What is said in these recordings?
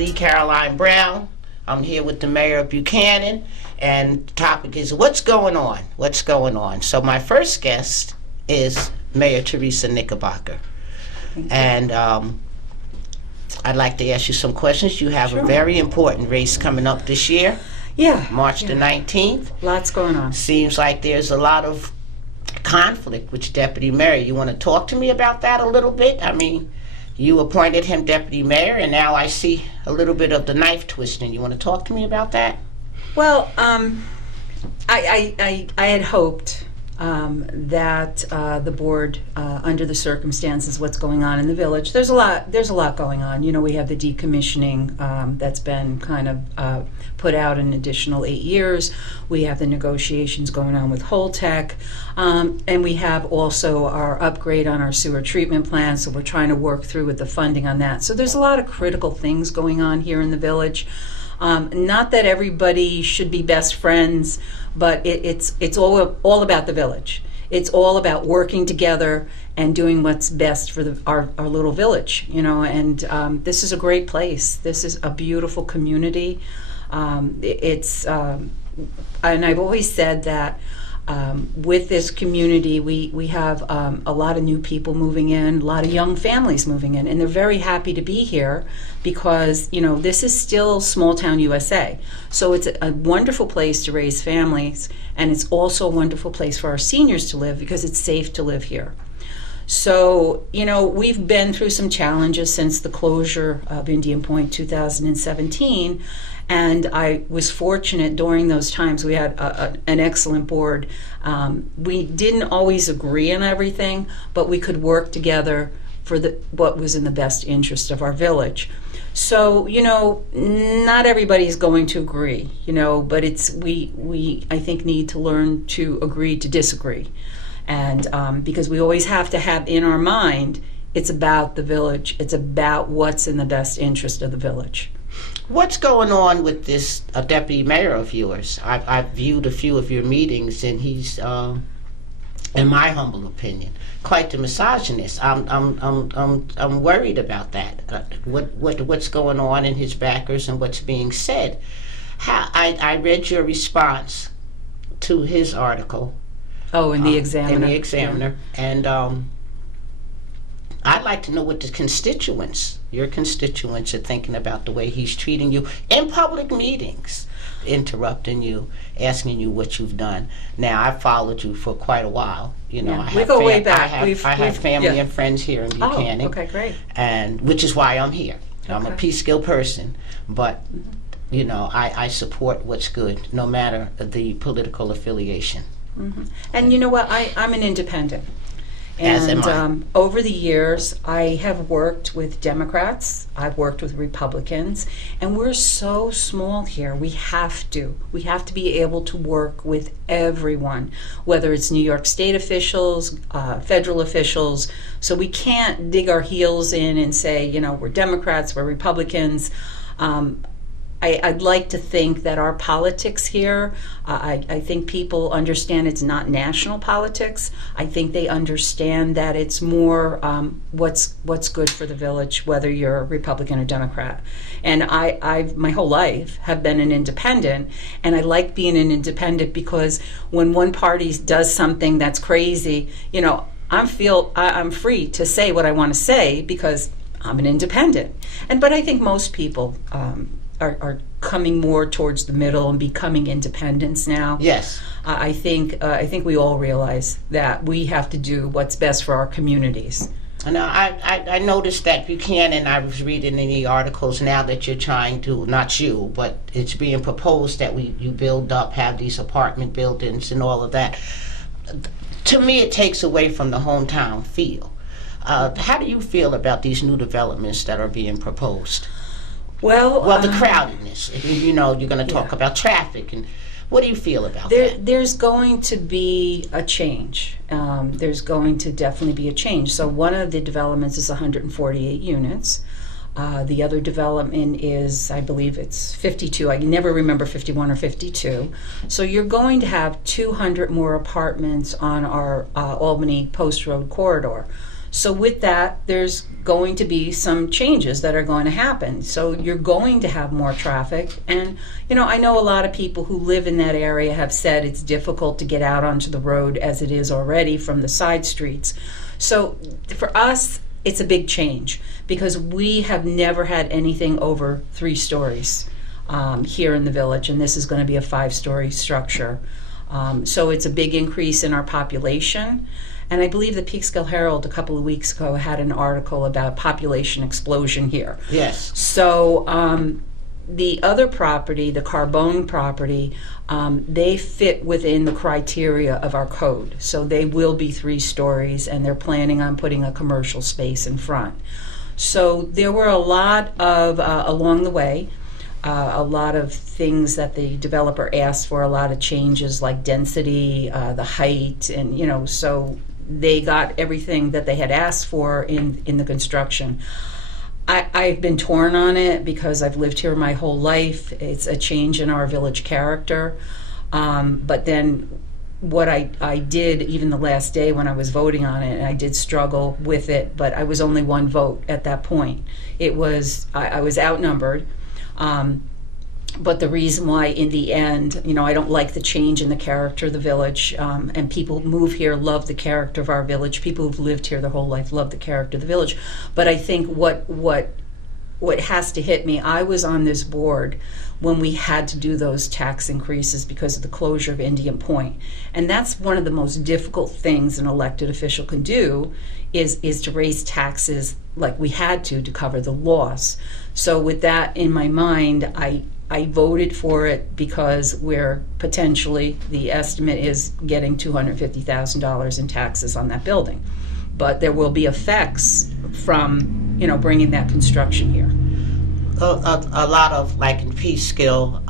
Lee Caroline Brown. I'm here with the mayor of Buchanan, and the topic is what's going on? What's going on? So my first guest is Mayor Theresa Knickerbocker. And I'd like to ask you some questions. You have a very important race coming up this year. Yeah. March the 19th. Lots going on. Seems like there's a lot of conflict with Deputy Mayor. You want to talk to me about that a little bit? I mean, you appointed him Deputy Mayor, and now I see a little bit of the knife twisting. You want to talk to me about that? Well, I had hoped that the board, under the circumstances, what's going on in the village, there's a lot going on. You know, we have the decommissioning that's been kind of put out an additional 8 years. We have the negotiations going on with Holtec, and we have also our upgrade on our sewer treatment plant, so we're trying to work through with the funding on that. So there's a lot of critical things going on here in the village. Not that everybody should be best friends, but it's all about the village. It's all about working together and doing what's best for our little village, you know. And this is a great place. This is a beautiful community. And I've always said that with this community, we have a lot of new people moving in, a lot of young families moving in, and they're very happy to be here because, you know, this is still small town USA. So it's a wonderful place to raise families, and it's also a wonderful place for our seniors to live because it's safe to live here. So, you know, we've been through some challenges since the closure of Indian Point 2017, and I was fortunate during those times. We had an excellent board. We didn't always agree on everything, but we could work together for what was in the best interest of our village. So, you know, not everybody's going to agree, you know, but we I think need to learn to agree to disagree. And because we always have to have in our mind, it's about the village. It's about what's in the best interest of the village. What's going on with this deputy mayor of yours? I've viewed a few of your meetings, and he's, in my humble opinion, quite the misogynist. I'm worried about that. What's going on in his backers and what's being said. I read your response to his article. Oh, in the Examiner. In the Examiner, yeah. And I'd like to know what your constituents are thinking about the way he's treating you in public meetings, interrupting you, asking you what you've done. Now, I've followed you for quite a while. You know, we go way back. I have family and friends here in Buchanan. Oh, okay, great. And which is why I'm here. Okay. I'm a Peekskill person, but you know, I support what's good, no matter the political affiliation. Mm-hmm. And you know what? I'm an independent. As am I. And over the years, I have worked with Democrats, I've worked with Republicans, and we're so small here. We have to be able to work with everyone, whether it's New York State officials, federal officials. So we can't dig our heels in and say, you know, we're Democrats, we're Republicans. I'd like to think that our politics here, I think people understand it's not national politics. I think they understand that it's more what's good for the village, whether you're a Republican or Democrat. And I've my whole life have been an independent, and I like being an independent because when one party does something that's crazy, you know, I'm free to say what I want to say because I'm an independent. But I think most people are coming more towards the middle and becoming independents now. Yes. I think we all realize that we have to do what's best for our communities. Now, I noticed that Buchanan, I was reading in the articles now that you're trying to, not you, but it's being proposed that you build up, have these apartment buildings and all of that. To me, it takes away from the hometown feel. How do you feel about these new developments that are being proposed? Well, the crowdedness. You know, you're going to talk about traffic, and what do you feel about that? There's going to be a change. There's going to definitely be a change. So one of the developments is 148 units. The other development is, I believe it's 52. I never remember 51 or 52. So you're going to have 200 more apartments on our Albany Post Road corridor. So with that, there's going to be some changes that are going to happen. So you're going to have more traffic. And, I know a lot of people who live in that area have said it's difficult to get out onto the road as it is already from the side streets. So for us, it's a big change because we have never had anything over 3 stories here in the village, and this is going to be a 5-story structure. So it's a big increase in our population. And I believe the Peekskill Herald a couple of weeks ago had an article about population explosion here. Yes. So the other property, the Carbone property, they fit within the criteria of our code. So they will be 3 stories, and they're planning on putting a commercial space in front. So there were a lot of, along the way, a lot of things that the developer asked for, a lot of changes like density, the height, and so they got everything that they had asked for in the construction. I've been torn on it because I've lived here my whole life. It's a change in our village character. But then what I did, even the last day when I was voting on it, and I did struggle with it, but I was only 1 vote at that point. I was outnumbered. But the reason why in the end, I don't like the change in the character of the village, and people who move here love the character of our village. People who've lived here their whole life love the character of the village. But I think what has to hit me, I was on this board when we had to do those tax increases because of the closure of Indian Point. And that's one of the most difficult things an elected official can do is to raise taxes like we had to cover the loss. So with that in my mind, I voted for it because we're potentially, the estimate is getting $250,000 in taxes on that building. But there will be effects from, bringing that construction here. A lot of, like in Peekskill,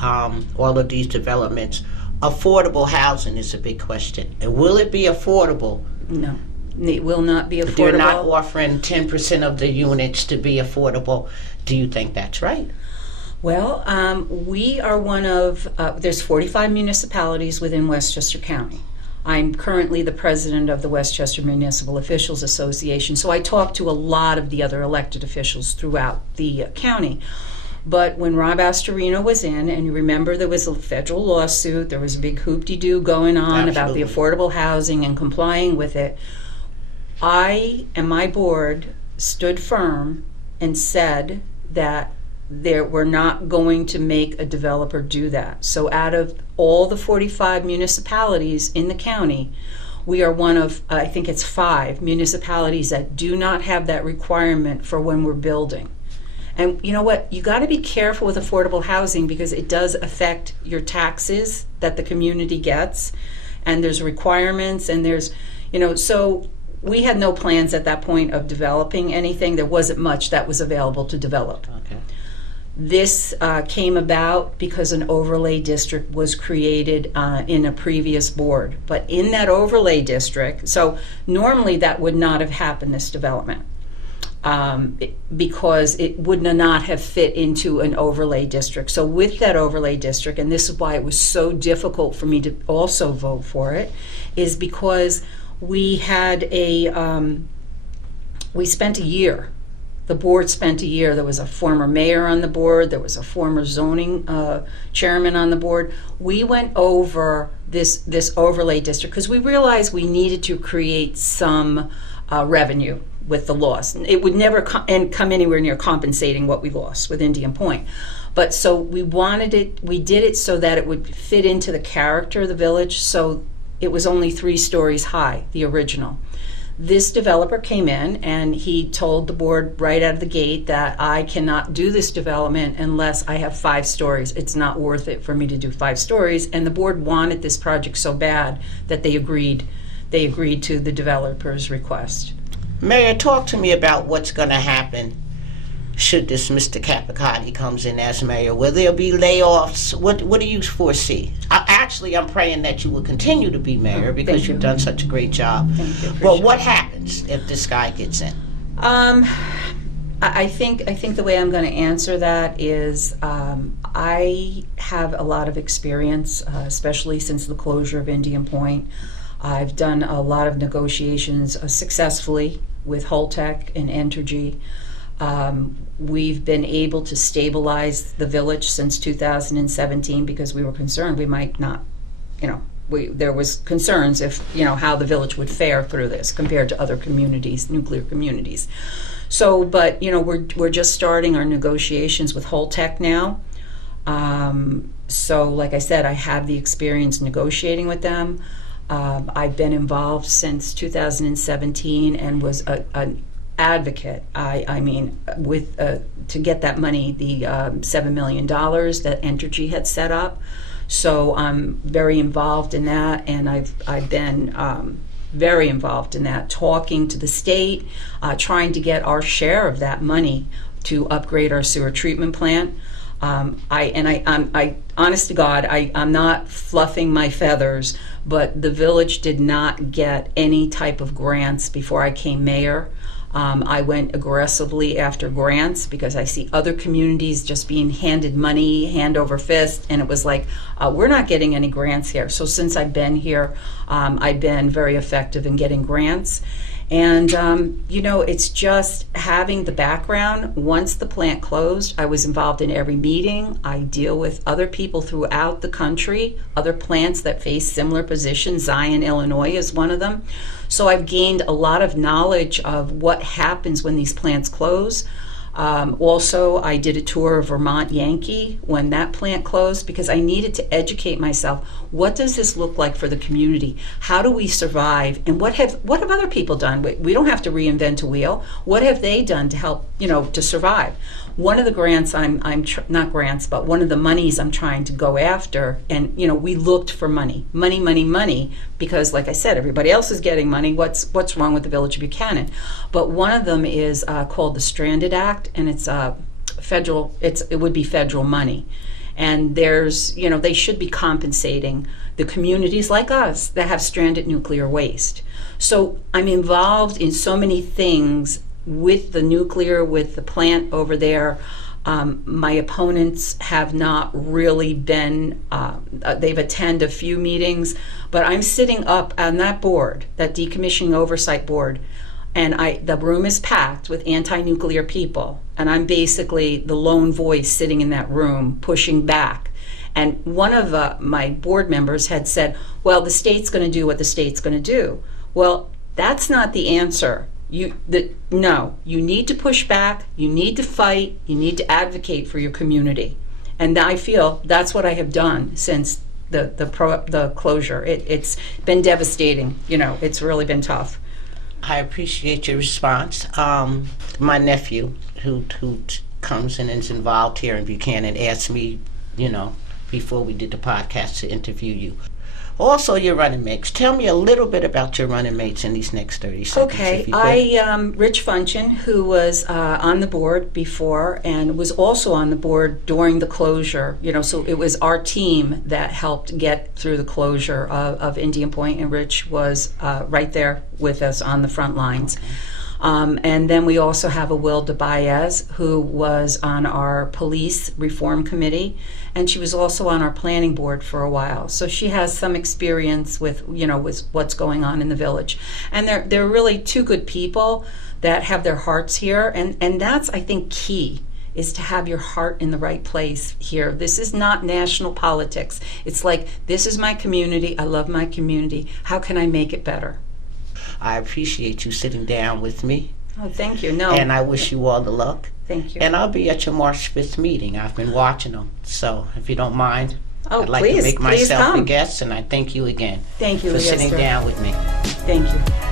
all of these developments, affordable housing is a big question. And will it be affordable? No, it will not be affordable. They're not offering 10% of the units to be affordable. Do you think that's right? Well, we are one of, there's 45 municipalities within Westchester County. I'm currently the president of the Westchester Municipal Officials Association, so I talk to a lot of the other elected officials throughout the county. But when Rob Astorino was in, and you remember there was a federal lawsuit, there was a big hoop-de-doo going on about the affordable housing and complying with it, I and my board stood firm and said that we're not going to make a developer do that. So out of all the 45 municipalities in the county, we are one of, I think it's 5 municipalities that do not have that requirement for when we're building. And you know what? You got to be careful with affordable housing because it does affect your taxes that the community gets. And there's requirements and there's, so we had no plans at that point of developing anything. There wasn't much that was available to develop. Okay. This came about because an overlay district was created in a previous board. But in that overlay district, so normally that would not have happened, this development, because it would not have fit into an overlay district. So with that overlay district, and this is why it was so difficult for me to also vote for it, is because we had we spent a year. The board spent a year. There was a former mayor on the board. There was a former zoning chairman on the board. We went over this overlay district because we realized we needed to create some revenue with the loss. It would never come anywhere near compensating what we lost with Indian Point. But so we did it so that it would fit into the character of the village. So it was only 3 stories high, the original. This developer came in and he told the board right out of the gate that I cannot do this development unless I have 5 stories. It's not worth it for me to do 5 stories. And the board wanted this project so bad that they agreed to the developer's request. Mayor, talk to me about what's going to happen should this Mr. Capicotti comes in as mayor. Will there be layoffs? What do you foresee? I'm praying that you will continue to be mayor because you've done such a great job. Thank you. But what happens if this guy gets in? I think the way I'm going to answer that is I have a lot of experience, especially since the closure of Indian Point. I've done a lot of negotiations successfully with Holtec and Entergy. We've been able to stabilize the village since 2017 because we were concerned we might not, there was concerns if, how the village would fare through this compared to other communities, nuclear communities. So, but, we're just starting our negotiations with Holtec now. So, like I said, I have the experience negotiating with them. I've been involved since 2017 and was an advocate. I mean, with to get that money, the $7 million that Entergy had set up. So I'm very involved in that, and I've been very involved in that, talking to the state, trying to get our share of that money to upgrade our sewer treatment plant. I honest to God, I'm not fluffing my feathers, but the village did not get any type of grants before I came mayor. I went aggressively after grants because I see other communities just being handed money, hand over fist, and it was like, we're not getting any grants here. So since I've been here, I've been very effective in getting grants. And, it's just having the background. Once the plant closed, I was involved in every meeting. I deal with other people throughout the country, other plants that face similar positions. Zion, Illinois is one of them. So I've gained a lot of knowledge of what happens when these plants close. Also, I did a tour of Vermont Yankee when that plant closed because I needed to educate myself. What does this look like for the community? How do we survive? And what have other people done? We don't have to reinvent a wheel. What have they done to help, to survive? One of the grants not grants, but one of the monies I'm trying to go after, and we looked for money, because like I said, everybody else is getting money. What's wrong with the Village of Buchanan? But one of them is called the Stranded Act, and it's federal. It would be federal money, and there's they should be compensating the communities like us that have stranded nuclear waste. So I'm involved in so many things with the nuclear, with the plant over there. My opponents have not really been, they've attended a few meetings, but I'm sitting up on that board, that decommissioning oversight board, and the room is packed with anti-nuclear people, and I'm basically the lone voice sitting in that room pushing back. And one of my board members had said, well, the state's going to do what the state's going to do. Well, that's not the answer. No, you need to push back, you need to fight, you need to advocate for your community. And I feel that's what I have done since the closure. It's been devastating, it's really been tough. I appreciate your response. My nephew, who comes and is involved here in Buchanan, asked me, before we did the podcast to interview you. Also, your running mates. Tell me a little bit about your running mates in these next 30 seconds. Okay, Rich Funchen, who was on the board before and was also on the board during the closure. So it was our team that helped get through the closure of Indian Point, and Rich was right there with us on the front lines. Okay. And then we also have a Wilda Baez, who was on our police reform committee, and she was also on our planning board for a while. So she has some experience with, with what's going on in the village. And they're really two good people that have their hearts here, and that's, I think, key, is to have your heart in the right place here. This is not national politics. It's like, this is my community, I love my community, how can I make it better? I appreciate you sitting down with me. Oh, thank you. No. And I wish you all the luck. Thank you. And I'll be at your March 5th meeting. I've been watching them. So if you don't mind, I'd like to make myself a guest, and I thank you again for sitting down with me. Thank you.